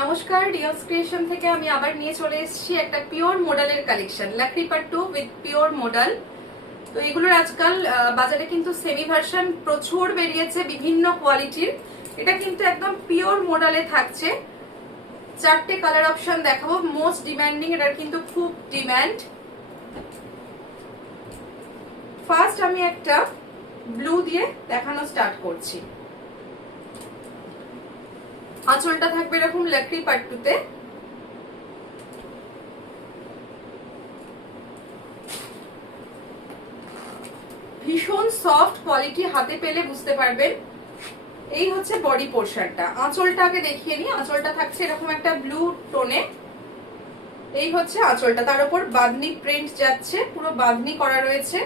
নমস্কার, ডিওস ক্রিয়েশন থেকে আমি আবার নিয়ে চলে এসেছি একটা পিওর মডেলের কালেকশন, লাকড়ি পাট্টু উইথ পিওর মডেল। তো এগুলোর আজকাল বাজারে কিন্তু সেমি ভার্সন প্রচুর বেরিয়েছে বিভিন্ন কোয়ালিটির। এটা কিন্তু একদম পিওর মডেলে থাকছে। চারটে কালার অপশন দেখাবো, মোস্ট ডিমান্ডিং, এটার কিন্তু খুব ডিমান্ড। ফার্স্ট আমি একটা ব্লু দিয়ে দেখানো স্টার্ট করছি। আঁচলটা থাকবে এরকম লাকড়ি পাট্টুতে, ভীষণ সফট কোয়ালিটি, হাতে পেলে বুঝতে পারবেন। এই হচ্ছে বডি পোর্শনটা। আঁচলটা আগে দেখিয়ে নিই। আঁচলটা থাকছে এরকম একটা ব্লু টোনে। এই হচ্ছে আঁচলটা, তার উপর বাঁধনি প্রিন্ট যাচ্ছে, পুরো বাঁধনি করা রয়েছে,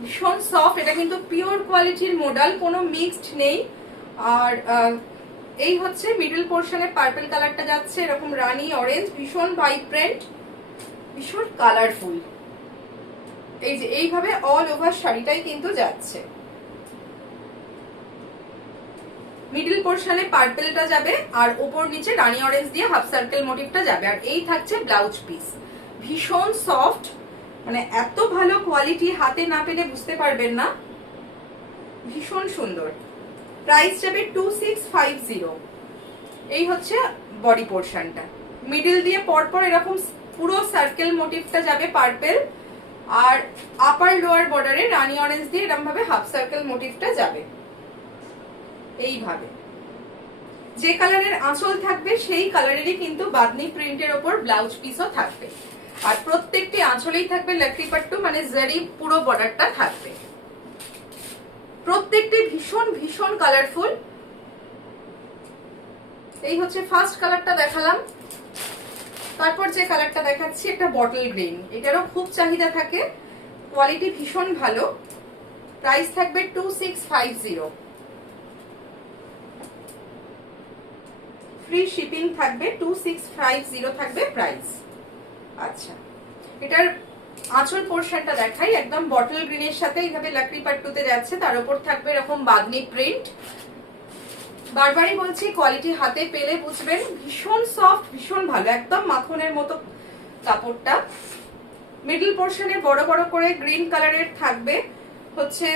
ভীষণ সফট। এটা কিন্তু পিওর কোয়ালিটির মডেল, কোনো মিক্সড নেই। আর এই হচ্ছে মিডল পোর্শনে পার্পল কালারটা যাচ্ছে এরকম রানী অরেঞ্জ, ভীষণ ভাইব্রেন্ট, ভীষণ কালারফুল। এই যে এইভাবে অল ওভার শাড়িটাই কিন্তু যাচ্ছে। মিডল পোর্শনে পার্পলটা যাবে আর ওপর নিচে রানী অরেঞ্জ দিয়ে হাফ সার্কেল মোটিভটা যাবে। আর এই থাকছে ব্লাউজ পিস, ভীষণ সফট, মানে এত ভালো কোয়ালিটি, হাতে না পেলে বুঝতে পারবেন না, ভীষণ সুন্দর। প্রাইস যাবে 2650। এই হচ্ছে বডি পোর্শনটা, মিডল দিয়ে পরপর এরকম পুরো সার্কেল মোটিভটা যাবে পার্পল, আর আপার লোয়ার বর্ডারে রানী অরেঞ্জ দিয়ে এরকম ভাবে হাফ সার্কেল মোটিভটা যাবে। এইভাবে যে কালারের আঁচল থাকবে সেই কালারেরই কিন্তু বাঁধনি প্রিন্টের ওপর ব্লাউজ পিসও থাকবে। আর প্রত্যেকটি আঁচলেই থাকবে লাকড়ি পাট্টু, মানে জারি পুরো বর্ডারটা থাকবে। প্রত্যেকটি ভীষণ ভীষণ কালারফুল। এই হচ্ছে ফার্স্ট কালারটা দেখালাম। তারপর যে কালারটা দেখাচ্ছি একটা বটল গ্রিন, এটারও খুব চাহিদা থাকে, কোয়ালিটি ভীষণ ভালো। প্রাইস থাকবে 2650, ফ্রি শিপিং থাকবে, 2650 থাকবে প্রাইস। আচ্ছা, এটার আঁচল পোর্শনটা দেখাই। একদম বটল গ্রিনের সাথে এইভাবে লাকড়ি পাট্টুতে যাচ্ছে, তার উপর থাকবে এরকম বাঁধনি প্রিন্ট। বারবারই বলছি, কোয়ালিটি হাতে পেলে বুঝবেন, ভীষণ সফট, ভীষণ ভালো, একদম মাখনের মতো কাপড়টা। মিডল পোর্শনে বড় বড় করে গ্রিন কালারের থাকবে হচ্ছে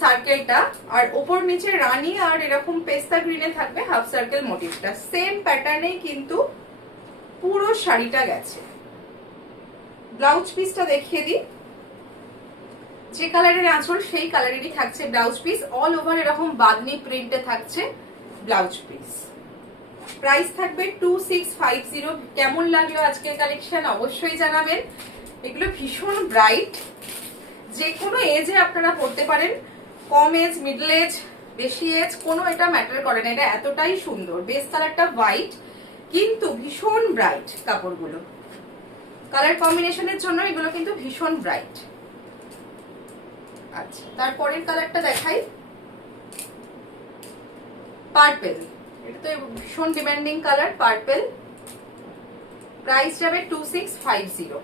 সার্কেলটা, আর ওপর নিচে রানী আর এরকম পেস্তা গ্রিনে থাকবে হাফ সার্কেল মোটিভটা। সেম প্যাটার্নেই কিন্তু পুরো শাড়িটা গেছে। ব্লাউজ পিসটা দেখিয়ে দিই। যে কালারের আঁচল সেই কালারেরই থাকছে ব্লাউজ পিস, অল ওভার এরকম বাঁধনি প্রিন্টে থাকছে ব্লাউজ পিস। প্রাইস থাকবে 2650। কেমন লাগলো আজকের কালেকশন অবশ্যই জানাবেন। এগুলো ভীষণ ব্রাইট, যে কোনো এজে আপনারা পড়তে পারেন, কম এজ, মিডল এজ, বেশি এজ, কোনো এটা ম্যাটার করে না। এটা এতটাই সুন্দর। বেস কালারটা হোয়াইট, কিন্তু ভীষণ ব্রাইট কাপড়গুলো। কালার কম্বিনেশনের জন্য এগুলো কিন্তু ভীষণ ব্রাইট। আচ্ছা, তারপরের কালারটা দেখাই, পার্পল। এটা তো ভীষণ ডিমান্ডিং কালার, পার্পল। প্রাইস যাবে 2650।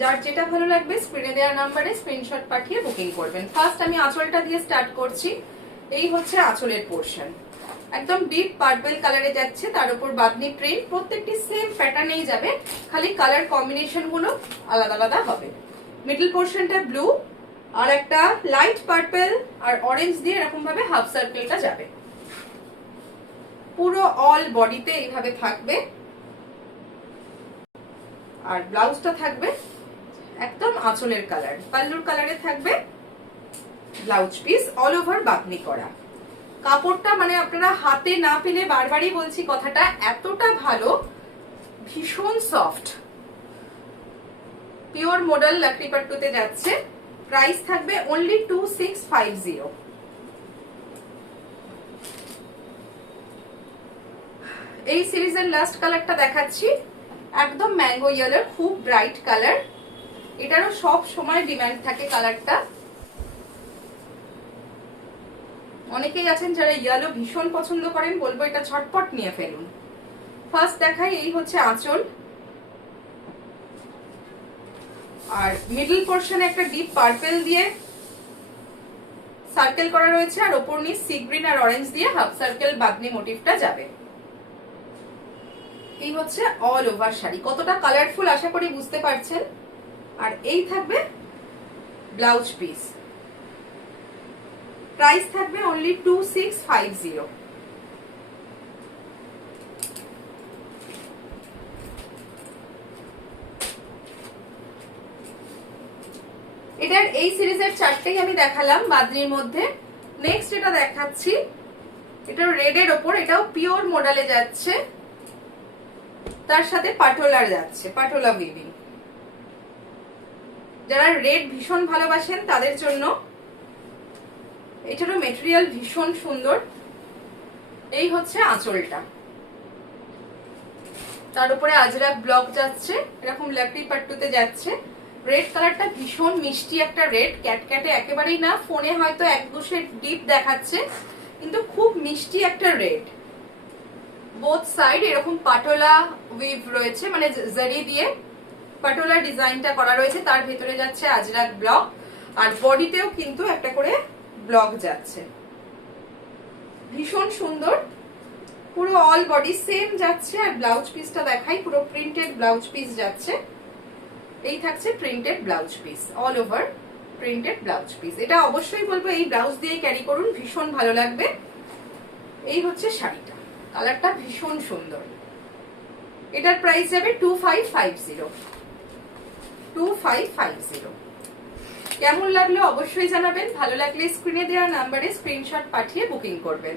যার যেটা ভালো লাগবে স্ক্রিনে দেওয়া নাম্বারে স্ক্রিনশট পাঠিয়ে বুকিং করবেন। ফার্স্ট আমি আঁচলটা দিয়ে স্টার্ট করছি। এই হচ্ছে আঁচলের পোর্শন, একদম ডিপ পার্পল কালারে যাচ্ছে, তার উপর বাঁধনি প্রিন্ট। প্রত্যেকটি সেম প্যাটার্নেই যাবে, খালি কালার কম্বিনেশন গুলো আলাদা আলাদা হবে। মিডল পোর্শনটা ব্লু, আর একটা লাইট পার্পল আর অরেঞ্জ দিয়ে এরকম ভাবে হাফ সার্কেলটা যাবে। পুরো অল বডিতে এইভাবে থাকবে। আর ব্লাউজটা থাকবে একদম আঁচলের কালার, পাল্লুর কালারে থাকবে blouse piece, all over bandhani করা। কাপড়টা মানে আপনারা হাতে না পেলে, বারবারই বলছি কথাটা, এতটা ভালো, ভীষণ সফট, পিওর মডেল লাকড়ি পাট্টুতে যাচ্ছে। প্রাইস থাকবে অনলি 2650। এই সিরিজের লাস্ট কালারটা দেখাচ্ছি, একদম ম্যাঙ্গো ইয়েলোর, খুব ব্রাইট কালার। এটারও সব সময় ডিমান্ড থাকে কালারটা। অনেকেই আছেন যারা ইয়েলো ভীষণ পছন্দ করেন, বলবো এটা ঝটপট নিয়ে ফেলুন। ফার্স্ট দেখাই, এই হচ্ছে আঁচল। আর মিডল পোর্শনে একটা ডিপ পার্পল দিয়ে সার্কেল করা রয়েছে, আর ওপর নিচ সি গ্রিন আর অরেঞ্জ দিয়ে হাফ সার্কেল বাদনি মোটিভটা যাবে। এই হচ্ছে অল ওভার শাড়ি। কতটা কালারফুল আশা করি বুঝতে পারছেন। আর এই থাকবে ব্লাউজ পিস। প্রাইস থাকবে অনলি 2650। এটার এই সিরিজের চারটেই আমি দেখালাম বাদনির মধ্যে। নেক্সট এটা দেখাচ্ছি, এটা রেড এর ওপর, এটাও পিওর মডেলে যাচ্ছে, তার সাথে পাটোলার যাচ্ছে, পাটোলা উইভিং। যারা রেড ভীষণ ভালোবাসেন তাদের জন্য। এটারও মেটেরিয়াল ভীষণ সুন্দর। এই হচ্ছে আঁচলটা, তার উপরে আজরাক ব্লক যাচ্ছে, এরকম লাকড়ি পাট্টুতে যাচ্ছে। রেড কালারটা ভীষণ মিষ্টি একটা রেড, ক্যাটক্যাটে একেবারেই না। ফোনে হয়তো এক দু শেড ডিপ দেখাচ্ছে, কিন্তু খুব মিষ্টি একটা রেড। বোথ সাইড এরকম পাটোলা উইভ রয়েছে, মানে জারি দিয়ে পাটোলা ডিজাইনটা করা রয়েছে, তার ভেতরে যাচ্ছে আজরাক ব্লক, আর বডিতেও কিন্তু একটা করে ব্লক যাচ্ছে। ভীষণ সুন্দর, পুরো অল বডি সেম যাচ্ছে। আর ব্লাউজ পিসটা দেখাই, পুরো প্রিন্টেড ব্লাউজ পিস যাচ্ছে। এই থাকছে printed blouse piece, all over printed blouse piece. এটা অবশ্যই বলবো এই ব্লাউজ দিয়ে ক্যারি করুন, ভীষণ ভালো লাগবে। এই হচ্ছে শাড়িটা, কালারটা ভীষণ সুন্দর। এটার প্রাইস যাবে 2550। 2550। কেমন লাগলো অবশ্যই জানাবেন। ভালো লাগলে স্ক্রিনে দেওয়া নাম্বারে স্ক্রিনশট পাঠিয়ে বুকিং করবেন।